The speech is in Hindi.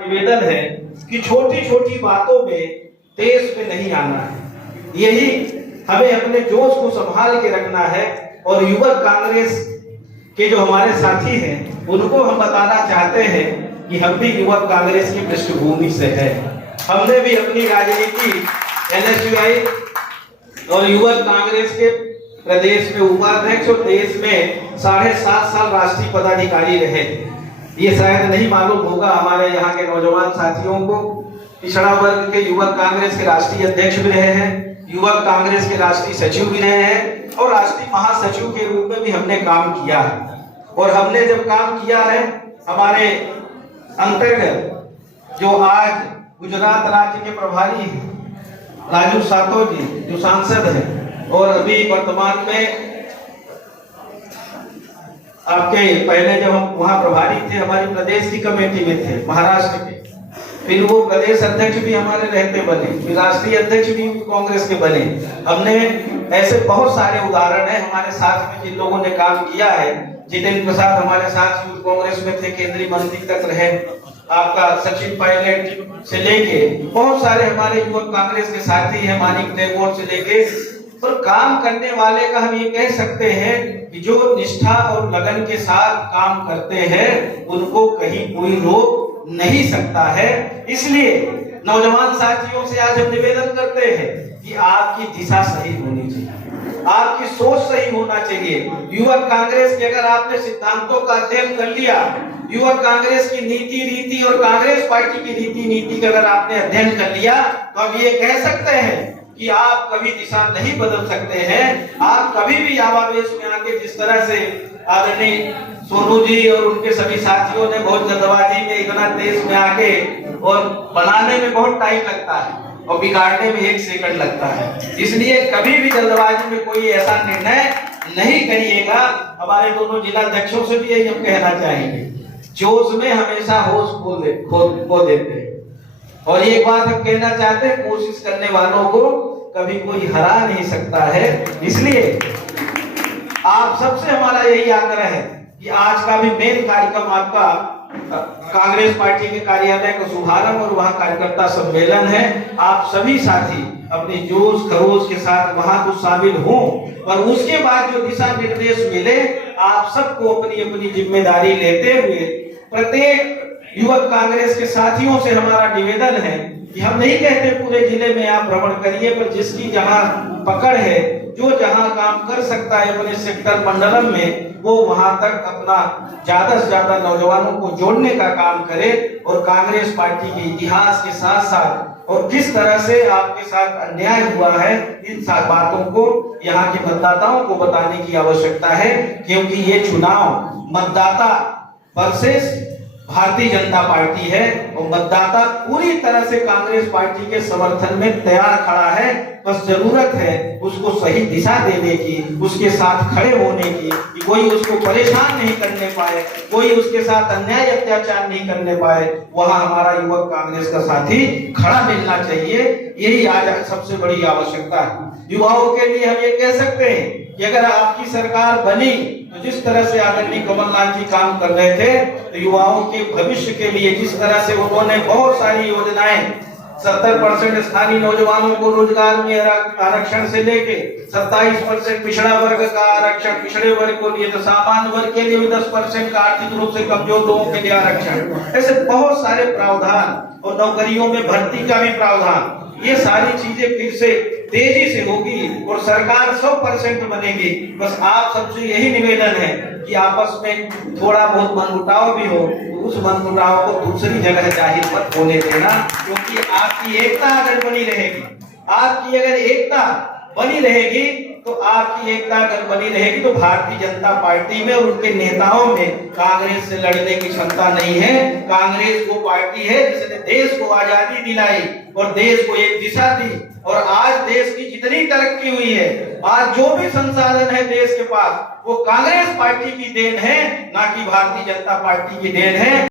निवेदन है कि छोटी छोटी बातों में देश में नहीं आना है। यही हमें अपने जोश को संभाल के रखना है। और युवक कांग्रेस के जो हमारे साथी हैं उनको हम बताना चाहते हैं कि हम भी युवक कांग्रेस की पृष्ठभूमि से है। हमने भी अपनी राजनीति एनएसयूआई और युवक कांग्रेस के प्रदेश में उपाध्यक्ष और देश में 7.5 साल राष्ट्रीय पदाधिकारी रहे। ये शायद नहीं मालूम होगा हमारे यहाँ के नौजवान साथियों को। पिछड़ा वर्ग के युवक कांग्रेस के राष्ट्रीय अध्यक्ष भी रहे हैं, युवक कांग्रेस के राष्ट्रीय सचिव भी रहे हैं और राष्ट्रीय महासचिव के रूप में भी हमने काम किया है। और हमने जब काम किया है हमारे अंतर्गत जो आज गुजरात राज्य के प्रभारी हैं राजू सातो जी जो सांसद हैं और अभी वर्तमान में आपके पहले जब हम वहाँ प्रभारी थे हमारी प्रदेश की कमेटी में थे महाराष्ट्र के, फिर वो प्रदेश अध्यक्ष भी हमारे रहते बने, फिर राष्ट्रीय अध्यक्ष भी कांग्रेस के बने। हमने ऐसे बहुत सारे उदाहरण है हमारे साथ में जिन लोगों ने काम किया है। जितेंद्र प्रसाद हमारे साथ यूथ कांग्रेस में थे, केंद्रीय मंत्री तक रहे। आपका सचिन पायलट से लेके बहुत सारे हमारे युवक कांग्रेस के साथी हैं, मानिक टेगोर से लेके। पर काम करने वाले का हम ये कह सकते हैं कि जो निष्ठा और लगन के साथ काम करते हैं उनको कहीं कोई रोक नहीं सकता है। इसलिए नौजवान साथियों से आज हम निवेदन करते हैं कि आपकी दिशा सही होनी चाहिए, आपकी सोच सही होना चाहिए। युवक कांग्रेस के अगर आपने सिद्धांतों का अध्ययन कर लिया, युवक कांग्रेस की नीति रीति और कांग्रेस पार्टी की रीति नीति का अगर आपने अध्ययन कर लिया तो अब ये कह सकते हैं कि आप कभी दिशा नहीं बदल सकते हैं। आप कभी भी आवावेश में आके जिस तरह से आदरणीय सोनू जी और उनके सभी साथियों ने बहुत जल्दबाजी में इतना देश में आके और बनाने में बहुत टाइम लगता है और बिगाड़ने में 1 सेकंड लगता है। इसलिए कभी भी जल्दबाजी में कोई ऐसा निर्णय नहीं करिएगा। हमारे दोनों जिला अध्यक्षों से भी यही हम कहना चाहेंगे, जोश में हमेशा होश खो देते हैं। और एक बात हम कहना चाहते हैं, कोशिश करने वालों को कभी कोई हरा नहीं सकता है। इसलिए आप सबसे हमारा यही आग्रह है कि आज का भी मेन कार्यक्रम आपका कांग्रेस पार्टी के कार्यालय का शुभारंभ और वहां कार्यकर्ता सम्मेलन है। आप सभी साथी अपने जोश खरोश के साथ वहां तो शामिल हों और उसके बाद जो दिशा निर्देश मिले आप सबको अपनी अपनी जिम्मेदारी लेते हुए प्रत्येक युवक कांग्रेस के साथियों से हमारा निवेदन है कि हम नहीं कहते पूरे जिले में आप भ्रमण करिए, पर जिसकी जहां पकड़ है, जो जहां काम कर सकता है अपने सेक्टर मंडलम में, वो वहां तक अपना ज्यादा से ज्यादा नौजवानों को जोड़ने का काम करे। और कांग्रेस पार्टी के इतिहास के साथ साथ और किस तरह से आपके साथ अन्याय हुआ है इन सब बातों को यहाँ के मतदाताओं को बताने की आवश्यकता है। क्योंकि ये चुनाव मतदाता वर्सेस भारतीय जनता पार्टी है और मतदाता पूरी तरह से कांग्रेस पार्टी के समर्थन में तैयार खड़ा है। बस जरूरत है उसको सही दिशा देने की, उसके साथ खड़े होने की, कि कोई उसको परेशान नहीं करने पाए, कोई उसके साथ अन्याय अत्याचार नहीं करने पाए। वहां हमारा युवक कांग्रेस का साथी खड़ा मिलना चाहिए। यही आज सबसे बड़ी आवश्यकता है। युवाओं के लिए हम ये कह सकते हैं कि अगर आपकी सरकार बनी तो जिस तरह से आदरणीय कमलनाथ जी काम कर रहे थे, तो युवाओं के भविष्य के लिए जिस तरह से उन्होंने बहुत सारी योजनाएं 70% स्थानीय नौजवानों को रोजगार में आरक्षण से लेके 27% पिछड़ा वर्ग का आरक्षण, पिछड़े वर्ग को लिए तो सामान्य वर्ग के लिए भी 10% का आर्थिक रूप से कमजोर लोगों के लिए आरक्षण, ऐसे बहुत सारे प्रावधान और नौकरियों में भर्ती का भी प्रावधान, ये सारी चीजें फिर से तेजी से होगी और सरकार 100% बनेगी। बस आप सबसे यही निवेदन है कि आपस में थोड़ा बहुत मनमुटाव भी हो, उस मनमुटाव को दूसरी जगह जाहिर मत होने देना। क्योंकि आपकी एकता अगर बनी रहेगी, आपकी अगर एकता बनी रहेगी तो आपकी एकता अगर बनी रहेगी तो भारतीय जनता पार्टी में और उनके नेताओं में कांग्रेस से लड़ने की क्षमता नहीं है। कांग्रेस वो पार्टी है जिसने देश को आजादी दिलाई और देश को एक दिशा दी। और आज देश की जितनी तरक्की हुई है, आज जो भी संसाधन है देश के पास, वो कांग्रेस पार्टी की देन है, ना कि भारतीय जनता पार्टी की देन है।